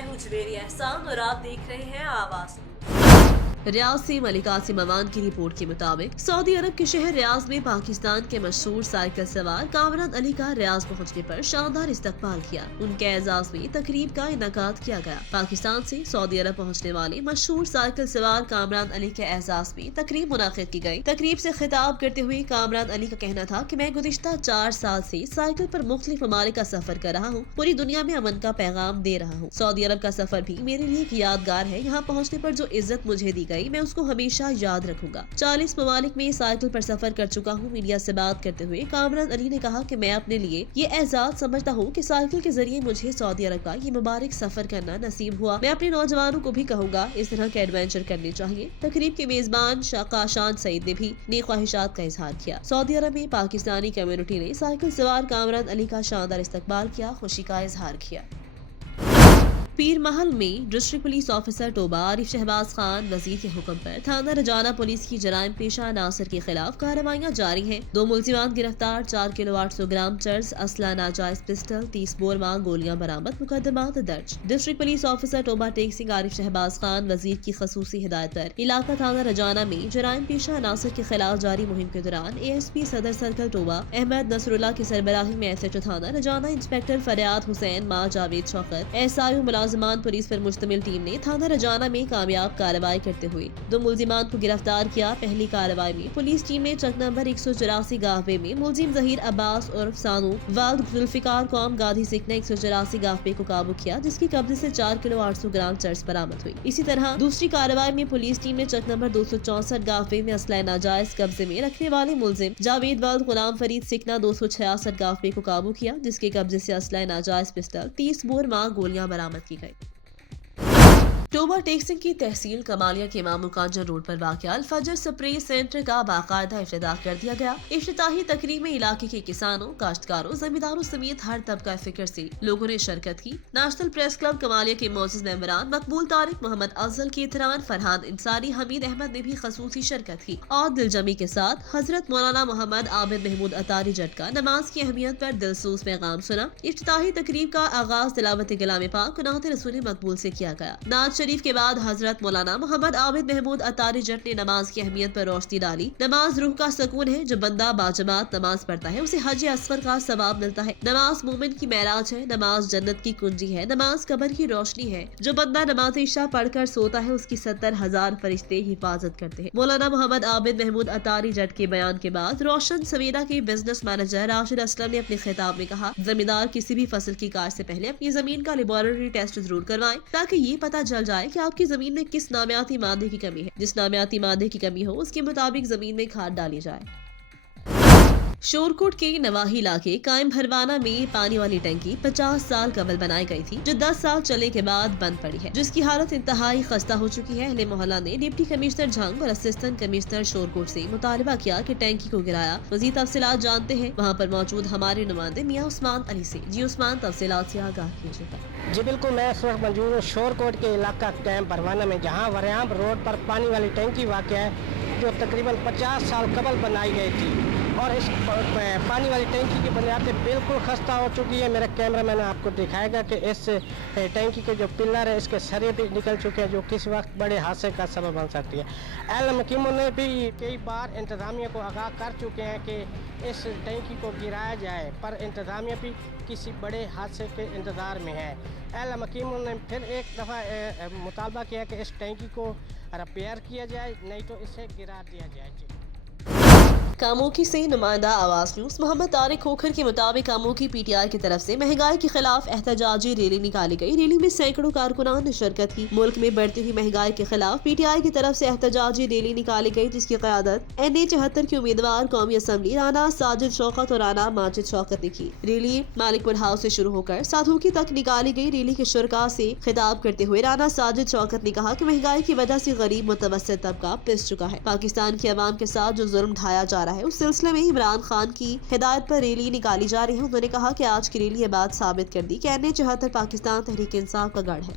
मैं हूँ जवेरी एहसान और आप देख रहे हैं आवाज। रियाज से मलिक आसिम अवान की रिपोर्ट के मुताबिक सऊदी अरब के शहर रियाज में पाकिस्तान के मशहूर साइकिल सवार कामरान अली का रियाज पहुंचने पर शानदार इस्तकबाल किया। उनके एजाज में तकरीब का इनकाद किया गया। पाकिस्तान से सऊदी अरब पहुंचने वाले मशहूर साइकिल सवार कामरान अली के एजाज में तकरीब मुनाकिद की गई। तकरीब से खिताब करते हुए कामरान अली का कहना था कि मैं गुज़िश्ता 4 साल से साइकिल पर मुख्तलिफ ममालिक का सफर कर रहा हूँ। पूरी दुनिया में अमन का पैगाम दे रहा हूँ। सऊदी अरब का सफर भी मेरे लिए एक यादगार है। यहाँ पहुँचने पर जो इज्जत मुझे दी गई मैं उसको हमेशा याद रखूंगा। 40 ममालिक में साइकिल पर सफर कर चुका हूँ। मीडिया से बात करते हुए कामरान अली ने कहा कि मैं अपने लिए ये एजाज समझता हूँ कि साइकिल के जरिए मुझे सऊदी अरब का ये मुबारक सफर करना नसीब हुआ। मैं अपने नौजवानों को भी कहूँगा इस तरह के एडवेंचर करने चाहिए। तकरीब के मेजबान काशान सईद ने भी नेक ख्वाहिशात का इजहार किया। सऊदी अरब में पाकिस्तानी कम्युनिटी ने साइकिल सवार कामरान अली का शानदार इस्तकबाल किया, खुशी का इजहार किया। पीर महल में district police officer Toba Arif Shahbaz Khan Wazir के हुक्म पर थाना रजाना पुलिस की जराइम पेशा नासिर के खिलाफ कार्रवाइयां जारी हैं। 2 मुलजिमान गिरफ्तार, 4 किलो 800 ग्राम चर्स, असला, नाजायज पिस्टल, 30 बोर मांग गोलियां बरामद, मुकदमात दर्ज। District police officer Toba Tek Singh Arif Shahbaz Khan Wazir की खसूसी हिदायत पर इलाका थाना रजाना में जराइम पेशा नासिर के खिलाफ जारी मुहिम के दौरान ASP सदर सर्कल टोबा अहमद नसरुल्लाह की सरबराही में SHO थाना रजाना इंस्पेक्टर फरियाद हुसैन मां जावेद शौकत SIO मुलाजमान पुलिस पर मुश्तमिल टीम ने थाना रजाना में कामयाब कार्रवाई करते हुए 2 मुलजिमान को गिरफ्तार किया। पहली कार्रवाई में पुलिस टीम ने चक नंबर 184 गाहवे में मुलजिम जहीर अब्बास उर्फ सानू वाल्द जुल्फिकार कौम गाधी सिख ने 184 गाहवे को काबू किया, जिसकी कब्जे से 4 किलो 800 ग्राम चर्स बरामद हुई। इसी तरह दूसरी कार्रवाई में पुलिस टीम ने चक नंबर 264 गाहवे में असला नाजायज कब्जे में रखने वाले मुलजिम जावेद वाल्द गुलाम फरीद सिकना 266 गाहवे को काबू किया, जिसके कब्जे से असला नाजायज पिस्टल 30 बोर मांग गोलियां बरामद की गई। टोबा टेक सिंह की तहसील कमालिया के इमाम मुकांजर रोड पर वाक़िया अल-फजर स्प्रे सेंटर का बाकायदा इफ्तिताह कर दिया गया। इफ्तिताही तकरीब में इलाके के किसानों, काश्तकारों, जमींदारों समेत हर तबका फिक्र से लोगों ने शिरकत की। नेशनल प्रेस क्लब कमालिया के मौजूद मेंबरान मकबूल तारिक, मोहम्मद अफजल कीतरान, फरहान इंसारी, हमीद अहमद ने भी खसूसी शिरकत की और दिलजमी के साथ हजरत मौलाना मोहम्मद आबिद महमूद अतारी जट का नमाज की अहमियत पर दिलसूज पैगाम सुना। इफ्तिताही तकरीब का आगाज तिलावत कलाम पाक कुनात रसूल मकबूल से किया गया। नाज शरीफ के बाद हजरत मौलाना मोहम्मद आबिद महमूद अतारी जट ने नमाज की अहमियत पर रोशनी डाली। नमाज रूह का सुकून है। जो बंदा बाजमात नमाज पढ़ता है उसे हज असगर का सवाब मिलता है। नमाज मोमिन की महराज है। नमाज जन्नत की कुंजी है। नमाज कब्र की रोशनी है। जो बंदा नमाज इशा पढ़कर सोता है उसकी 70,000 फरिश्ते हिफाजत करते हैं। मौलाना मोहम्मद आबिद महमूद अतारी जट के बयान के बाद रोशन सवेरा के बिजनेस मैनेजर राशिद असलम ने अपने खिताब में कहा, जमींदार किसी भी फसल की काश्त से पहले अपनी जमीन का लेबोरेटरी टेस्ट जरूर करवाएं, ताकि ये पता चल जाए कि आपकी जमीन में किस नामियाती मादे की कमी है। जिस नामियाती मादे की कमी हो उसके मुताबिक जमीन में खाद डाली जाए। शोरकोट के नवाही इलाके कायम भरवाना में पानी वाली टंकी 50 साल कबल बनाई गई थी, जो 10 साल चलने के बाद बंद पड़ी है, जिसकी हालत इंतहाई खस्ता हो चुकी है। अहले मोहल्ला ने डिप्टी कमिश्नर झंग और असिस्टेंट कमिश्नर शोरकोट से मुतालबा किया कि टैंकी को गिराया। मजीद तफसीलात जानते हैं वहाँ पर मौजूद हमारे नुमाइंदे मियाँ उस्मान अली से। जी उस्मान, तफसीलात से आगाह कीजिएगा। जी बिल्कुल, मैं इस वक्त मौजूद हूँ शोरकोट के इलाका कैंप भरवाना में, जहाँ वरियाम रोड पर पानी वाली टैंकी वाक़ है, जो तकरीबन 50 साल कबल बनाई गई थी और इस पानी वाली टैंकी की बुनियादें बिल्कुल खस्ता हो चुकी है। मेरा कैमरा मैंने आपको दिखाएगा कि इस टैंकी के जो पिलर है इसके सरे भी निकल चुके हैं, जो किस वक्त बड़े हादसे का सबब बन सकती है। अहले हकीमों ने भी कई बार इंतज़ामिया को आगाह कर चुके हैं कि इस टैंकी को गिराया जाए, पर इंतज़ामिया भी किसी बड़े हादसे के इंतज़ार में है। अहले हकीमों ने फिर एक दफ़ा मुतालबा किया कि इस टैंकी को रिपेयर किया जाए, नहीं तो इसे गिरा दिया जाए। कामोकी से नुमाइंदा आवाज न्यूज मोहम्मद तारिक खोखर के मुताबिक कामोकी PTI की तरफ से महंगाई के खिलाफ एहतजाजी रैली निकाली गई। रैली में सैकड़ों कारकुनान ने शिरकत की। मुल्क में बढ़ती हुई महंगाई के खिलाफ PTI की तरफ से एहतजाजी रैली निकाली गई, जिसकी क़यादत NA 74 के उम्मीदवार कौमी असम्बली राना साजिद शौकत और राना माजिद शौकत ने की। रैली मालिकपुर हाउस से शुरू होकर साधुकी तक निकाली गई। रैली के शुरका से खिताब करते हुए राना साजिद शौकत ने कहा कि महंगाई की वजह से गरीब मुतवस्सित तबका पिस चुका है। पाकिस्तान की आवाम के साथ जो जुल्म ढाया जा रहा है, उस सिलसिले में इमरान खान की हिदायत पर रैली निकाली जा रही है। उन्होंने कहा कि आज की रैली ये बात साबित कर दी कि NA 74 पाकिस्तान तहरीक इंसाफ का गढ़ है।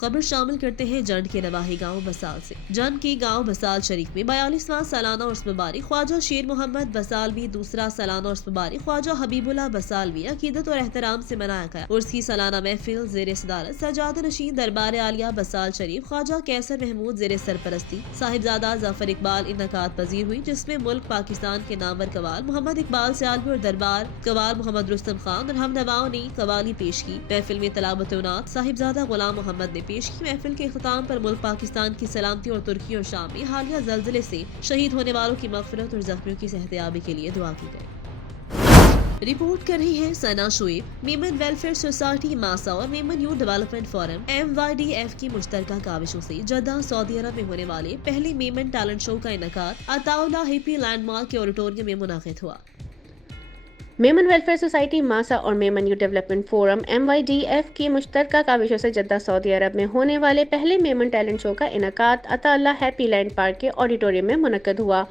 खबर शामिल करते हैं जंड के नवाही गांव बसाल से। जंड की गांव बसाल शरीफ में 42वां सालाना उर्स मुबारक ख्वाजा शेर मोहम्मद बसालवी दूसरा सालाना उर्स मुबारक ख्वाजा हबीबुल्लाह बसालवी अकीदत और एहतराम से मनाया गया। उर्स की सालाना महफिल जेर सदारत सजाद नशीन दरबार आलिया बसाल शरीफ ख्वाजा कैसर महमूद जेर सरपरस्ती साहिबजादा जफर इकबाल इनकात पजीर हुई, जिसमें मुल्क पाकिस्तान के नामवर कवाल मोहम्मद इकबाल सियालवी और दरबार कवाल मोहम्मद रुस्तम खान और हम नवाओं ने कवाली पेश की। महफिल में तलावत उनात साहिबजादा गुलाम मोहम्मद ने पेश की। महफिल के इख्तिताम पर मुल्क पाकिस्तान की सलामती और तुर्की और शाम में हालिया जल्जले से शहीद होने वालों की मगफिरत और जख्मियों की सेहतयाबी के लिए दुआ की गई। रिपोर्ट कर रही है सना शुएब। मेमन वेलफेयर सोसाइटी मासा और Memon youth development forum MYDF की मुश्तरका काविशों से जद्दा सऊदी अरब में होने वाले पहले मेमन टैलेंट शो का इनकाद अताउल्लाह हिप्पी लैंडमार्क के ऑडिटोरियम में मुनाकिद हुआ। मेमन वेलफेयर सोसाइटी मासा और Memon youth development forum MYDF की मुश्तरका काविशों से जद्दा सऊदी अरब में होने वाले पहले मेमन टैलेंट शो का इनकाद अताउल्लाह हैप्पी लैंड पार्क के ऑडिटोरियम में मुनक्कद हुआ,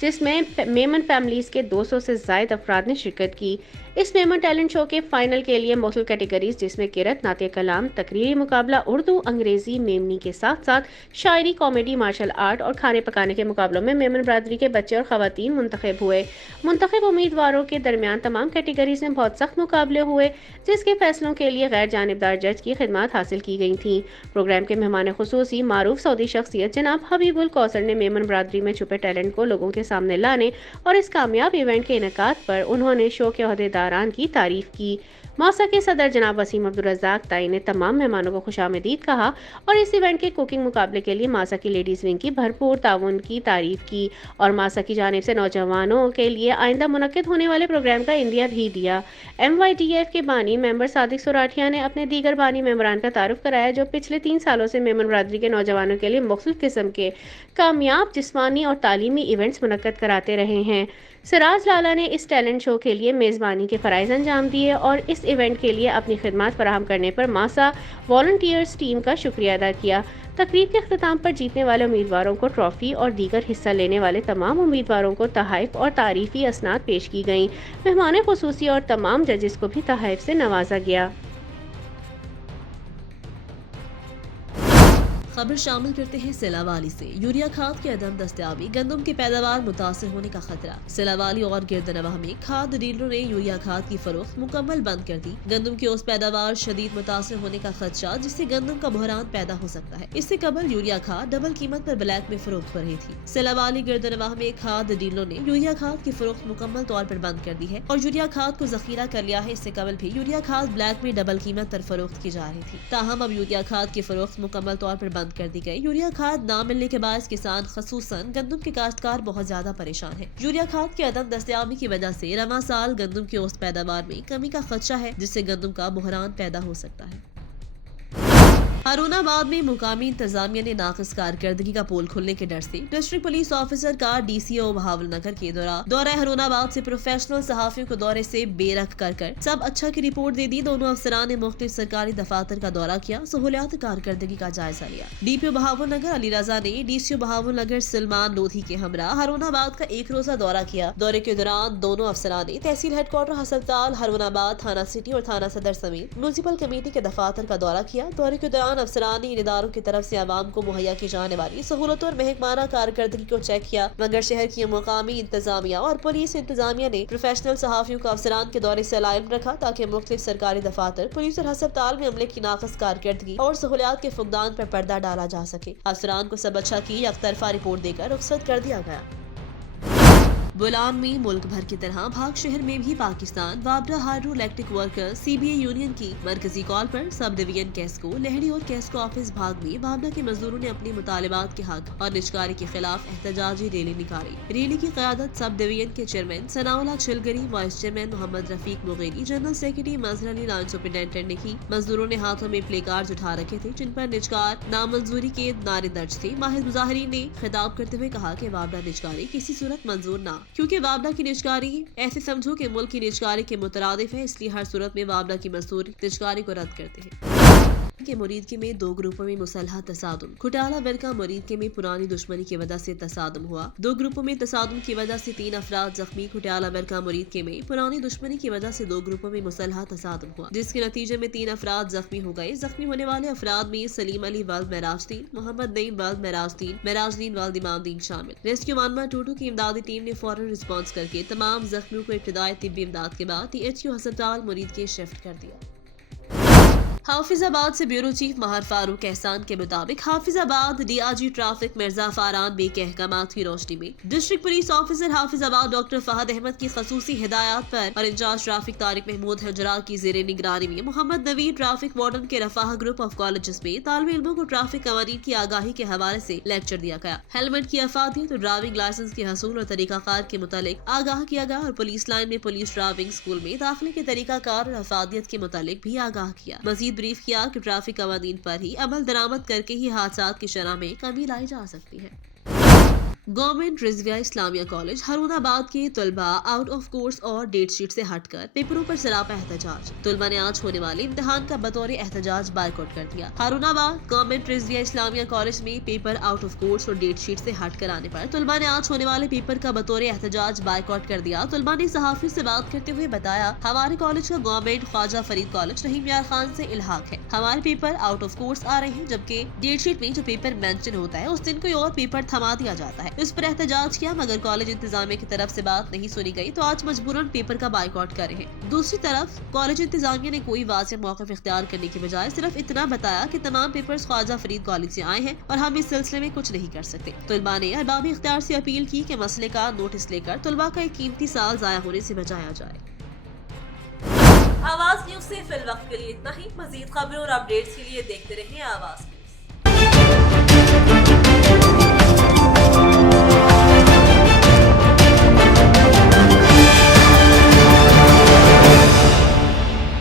जिसमें मेमन फैमिलीज के 200 से ज़ायद अफराद ने शिरकत की। इस मेमन टैलेंट शो के फाइनल के लिए मुख्तलिफ कैटेगरीज जिसमें किरत, नाते कलाम, तकरीरी मुकाबला, उर्दू, अंग्रेजी, मेमनी के साथ साथ शायरी, कॉमेडी, मार्शल आर्ट और खाने पकाने के मुकाबलों में मेमन बरादरी के बच्चे और खवातीन मुंतखब हुए। मुंतखब उम्मीदवारों के दरमियान तमाम कैटेगरीज में बहुत सख्त मुकाबले हुए, जिसके फैसलों के लिए गैर जानिबदार जज की खिदमत हासिल की गई थी। प्रोग्राम के मेहमान खुसूसी मारूफ सऊदी शख्सियत जनाब हबीबुल कौसर ने मेमन बरादरी में छुपे टैलेंट को लोगों के सामने लाने और इस कामयाब इवेंट के इनकाद पर उन्होंने शो के अहदेदारान की तारीफ की। मासा के सदर जनाब वसीम अब्दुल रज़ाक ताई ने तमाम मेहमानों को खुशामदीद कहा और इस इवेंट के कुकिंग मुकाबले के लिए मासा की लेडीज़ विंग की भरपूर ताउन की तारीफ की और मासा की जानिब से नौजवानों के लिए आइंदा मुनक्किद होने वाले प्रोग्राम का इंदिया भी दिया। MYDF के बानी मेंबर सादिक सुराठिया ने अपने दीगर बानी मेंबरान का तारुफ कराया जो पिछले 3 सालों से मेमन बरादरी के नौजवानों के लिए मुख्तलिफ किस्म के कामयाब जिस्मानी और तालीमी इवेंट्स मुनक्किद कराते रहे हैं। सिराज लाला ने इस टैलेंट शो के लिए मेज़बानी के फ़राइज़ अंजाम दिए और इस इवेंट के लिए अपनी खिदमत फराहम करने पर मासा वॉलंटियर्स टीम का शुक्रिया अदा किया। तकरीब के अख्तिताम पर जीतने वाले उम्मीदवारों को ट्रॉफी और दीगर हिस्सा लेने वाले तमाम उम्मीदवारों को तोहफ़े और तारीफ़ी असनाद पेश की गईं। मेहमान खुसूसी और तमाम जजेस को भी तोहफ़े से नवाजा गया। खबर शामिल करते हैं सिलावाली से। यूरिया खाद की अदम दस्तयाबी, गंदम की पैदावार मुतासर होने का खतरा। सिलावाली और गिरदनवाह में खाद डीलरों ने यूरिया खाद की फरोख्त मुकम्मल बंद कर दी। गंदम की औसत पैदावार शदीद मुतासर होने का खदशा, जिससे गंदम का बहरान पैदा हो सकता है। इससे कबल यूरिया खाद डबल कीमत पर ब्लैक में फरोख्त हो रही थी। सिलावाली गिरदनवाह में खाद डीलरों ने यूरिया खाद की फरोख्त मुकम्मल तौर पर बंद कर दी है और यूरिया खाद को जखीरा कर लिया है। इससे कबल भी यूरिया खाद ब्लैक में डबल कीमत पर फरोख्त की जा रही थी, ताहम अब यूरिया खाद की फरोख्त मुकम्मल तौर पर बंद कर दी गई। यूरिया खाद ना मिलने के बाद किसान खसूसन गंदम के काश्तकार बहुत ज्यादा परेशान है। यूरिया खाद की अदम दस्तयाबी की वजह से रवां साल गंदम की औसत पैदावार में कमी का खदशा है, जिससे गंदम का बहरान पैदा हो सकता है। हारूनाबाद में मुकामी इंतजामिया ने नाक़िस कारकर्दगी का पोल खुलने के डर से डिस्ट्रिक्ट पुलिस ऑफिसर का DCO बहावलनगर के दौरा हारूनाबाद से प्रोफेशनल सहाफियों को दौरे से बेरख कर सब अच्छा की रिपोर्ट दे दी। दोनों अफसरान ने मुख्तलिफ सरकारी दफातर का दौरा किया, सहूलियात कारकर्दगी का जायजा लिया। DPO बहावलनगर अली रजा ने DCO बहावलनगर सलमान लोधी के हमरा हारूनाबाद का 1 रोजा दौरा किया। दौरे के दौरान दोनों अफसरान ने तहसील हेडक्वार्टर हस्पताल हारूनाबाद, थाना सिटी और थाना सदर समेत म्यूनिसिपल कमेटी के दफातर का दौरा किया। दौरे के दौरान अफसरान ने इन इदारों की तरफ से आवाम को मुहैया की जाने वाली सहूलतों और महकमाना कारकर्दगी को चेक किया, मगर शहर की मुकामी इंतजामिया और पुलिस इंतजामिया ने प्रोफेशनल सहाफियों को अफसरान के दौरे से अलायम रखा ताकि मुख्तलिफ सरकारी दफातर, पुलिस और हस्पताल में अमले की नाक़िस कारकर्दगी और सहूलियात के फुकदान पर पर्दा डाला जा सके। अफसरान को सब अच्छा की यकतरफा रिपोर्ट देकर रुखसत कर दिया गया। बुलान में मुल्क भर की तरह भाग शहर में भी पाकिस्तान वाबरा hydro electric workers CBA union की मरकजी कॉल पर सब डिवीजन कैस्को, लहड़ी और कैस्को ऑफिस भाग में वाबरा के मजदूरों ने अपने मुतालिबात के हक और निजकारी के खिलाफ एहतजाजी रैली निकाली। रैली की क़यादत सब डिवीजन के chairman Sanaullah Chilgari, vice chairman Mohammad Rafiq Mugheri, general secretary Mazhar Ali, line superintendent ने की। मजदूरों ने हाथों में प्ले कार्ड उठा रखे थे जिन पर निजकार नामंजूरी के नारे दर्ज थे। माहिर मुजाहिरीन ने खिताब करते हुए कहा कि वाबरा निजकारी किसी सूरत मंजूर ना, क्योंकि वाबरा की निजकारी ऐसे समझो कि मुल्क की निजकारी के मुतरादिफ है, इसलिए हर सूरत में वाबरा की मजदूर निजकारी को रद्द करते हैं। के मुरीद के में 2 ग्रुपों में मुसलह तसादुम। खुटाला वर्का मुरीद के में पुरानी दुश्मनी की वजह से तसादुम हुआ। 2 ग्रुपों में तसादुम की वजह से 3 अफराद जख्मी। खुटाला वर्का मुरीद के में पुरानी दुश्मनी की वजह से 2 ग्रुपों में मुसलह तसादुम हुआ, जिसके नतीजे में 3 अफराद जख्मी हो गए। जख्मी होने वाले अफराद में सलीम अली वाल्द मेराजदीन, मोहम्मद नईम वाल्द मेराजदीन वाल्द इमामदीन शामिल। रेस्क्यू मानमा टूटू की इमदादी टीम ने फौरन रिस्पॉन्स करके तमाम जख्मियों को इब्तिदाई तिब्बी इमदाद के बाद THU अस्पताल मुरीद के शिफ्ट कर दिया। हाफिजाबाद से ब्यूरो चीफ महार फारूक एहसान के मुताबिक हाफिजाबाद DRG ट्रैफिक मिर्जा फारान बे के अहकामात की रोशनी में district police officer Hafizabad doctor Fahad Ahmed की खसूसी हिदायत पर और इंचार्ज ट्रैफिक तारिक महमूद हजरा की जेर निगरानी में मोहम्मद नवीद ट्रैफिक वार्डन के रफाह ग्रुप ऑफ कॉलेजेस में तालिब इल्मों को ट्रैफिक कवानीन की आगाही के हवाले से लेक्चर दिया गया। हेलमेट की अफादियत और ड्राइविंग लाइसेंस के हसूल और तरीकाकार के मुतालिक आगाह किया गया और पुलिस लाइन में पुलिस ड्राइविंग स्कूल में दाखिले के तरीकाकार और अफादियत के मुतालिक भी आगाह किया। मजीद ब्रीफ किया कि ट्रैफिक कवानीन पर ही अमल दरामद करके ही हादसात की शरह में कमी लाई जा सकती है। गवर्नमेंट रिजविया इस्लामिया कॉलेज हारूनाबाद के तलबा आउट ऑफ कोर्स और डेट शीट से हटकर पेपरों पर सरापा एहतजाज। तलबा ने आज होने वाले इम्तिहान का बतौर एहतजाज बायकॉट कर दिया। हारूनाबाद गवर्नमेंट रिजविया इस्लामिया कॉलेज में पेपर आउट ऑफ कोर्स और डेट शीट से हटकर आने पर तलबा ने आज होने वाले पेपर का बतौर एहतजाज बायकॉट कर दिया। तलबा ने सहाफियों से बात करते हुए बताया, हमारे कॉलेज का गवर्नमेंट ख्वाजा फरीद कॉलेज रहीम यार खान से इल्हाक है। हमारे पेपर आउट ऑफ कोर्स आ रहे हैं, जबकि डेट शीट में जो पेपर मेंशन होता है उस दिन कोई और पेपर थमा दिया जाता है। इस पर एहतजाज किया, मगर कॉलेज इंतजामिया की तरफ से बात नहीं सुनी गई तो आज मजबूरन पेपर का बायकॉट कर रहे हैं। दूसरी तरफ कॉलेज इंतजामिया ने कोई वाज़ेह मौक़िफ़ इख्तियार करने के बजाय सिर्फ इतना बताया कि तमाम पेपर्स ख्वाजा फरीद कॉलेज से आए हैं और हम इस सिलसिले में कुछ नहीं कर सकते। तलबा ने अरबाब इख्तियार से अपील की कि मसले का नोटिस लेकर तलबा का एक कीमती साल जाया होने से बचाया जाए। आवाज न्यूज से फिल वक्त के लिए इतना ही। मजीद खबरों और अपडेट्स के लिए देखते रहिए आवाज।